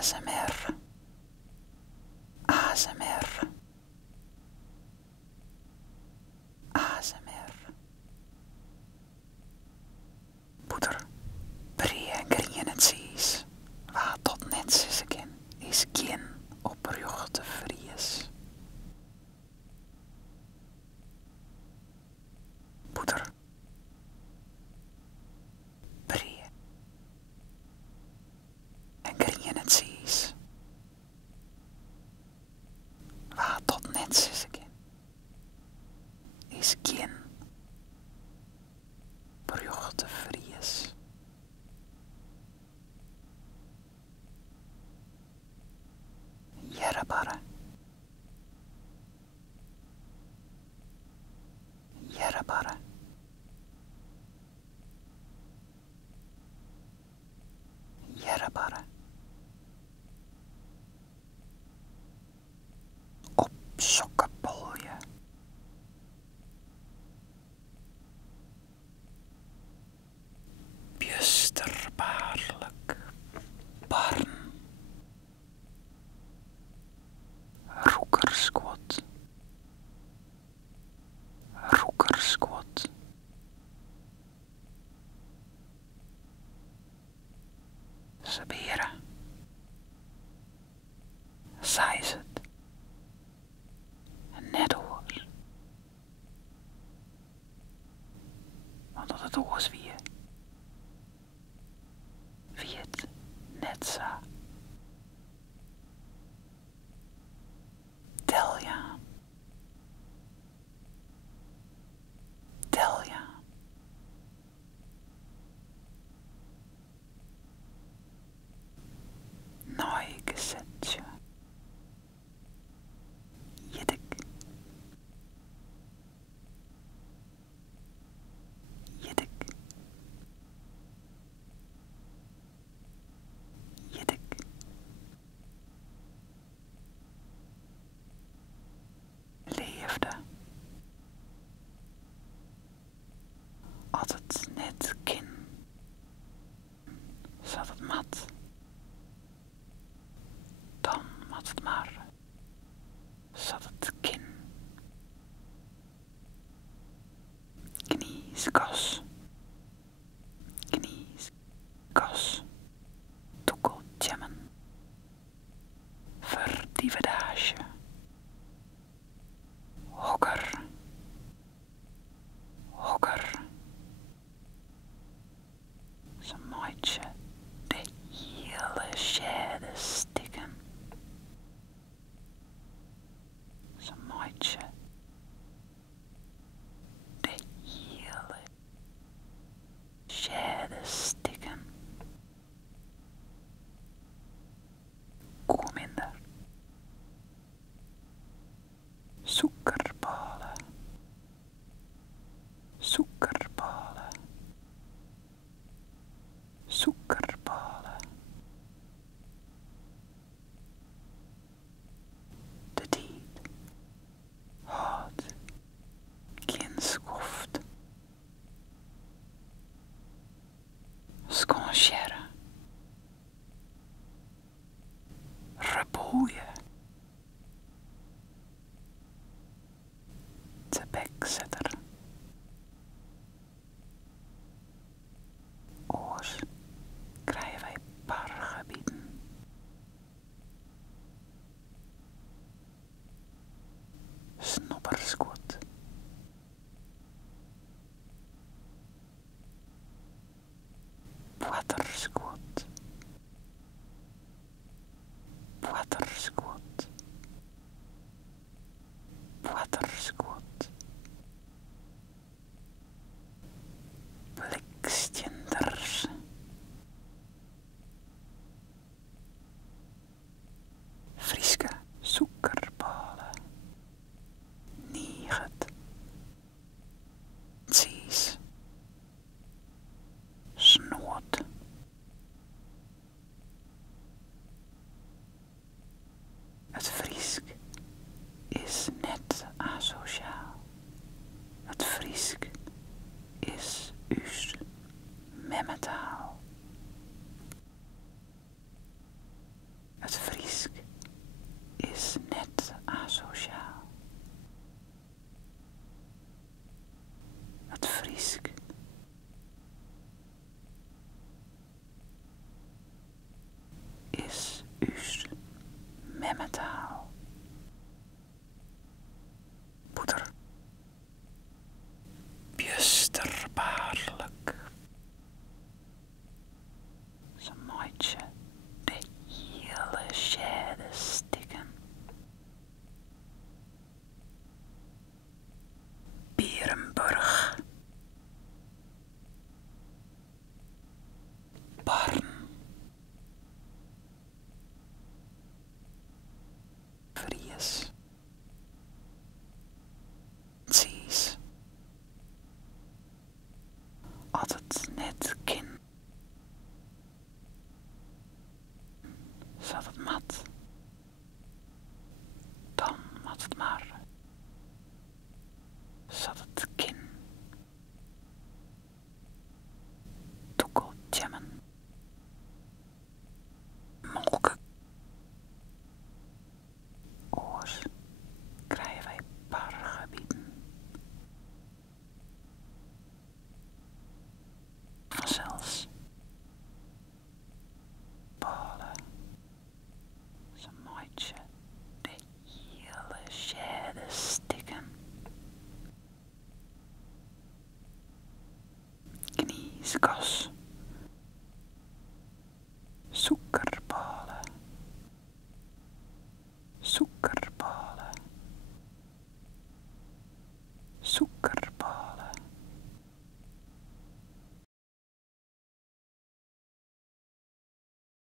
ASMR, ASMR, ASMR. Poeder, brie en grien het zies, waar tot net sissekin is geen oprechte vries. Poeder, brie en grien het zies, waar tot net sissekin is geen oprechte vries. Jerrebare, jerrebare, jerrebare. Op sokkenbolje. Bjusterbaarlijk, barn. Roekerskot, roekerskot. Sabera, zij het, en net oors. Want dat het oors wie het net za. Deljaan, Deljaan. Nooi gezetje. Jiddik, jiddik, jiddik. Leefde. Als het net kin, zat het mat. Dan mat het maar, zat het kin. Knieskas, knieskas, toekeltjemmen, verdievedage, hokker, hokker. Ze mooitje de hele schede stikken. Ze mooitje de hele schede stikken. Koeminder. Zoekerballen. Zoekerballen. Zoekerballen. De tijd had geen schoft. Sconchère. Reboeien. De bekzetter. Oors krijgen wij pargebieden. Snopperskot. Waterskot. Waterskot. nooitje.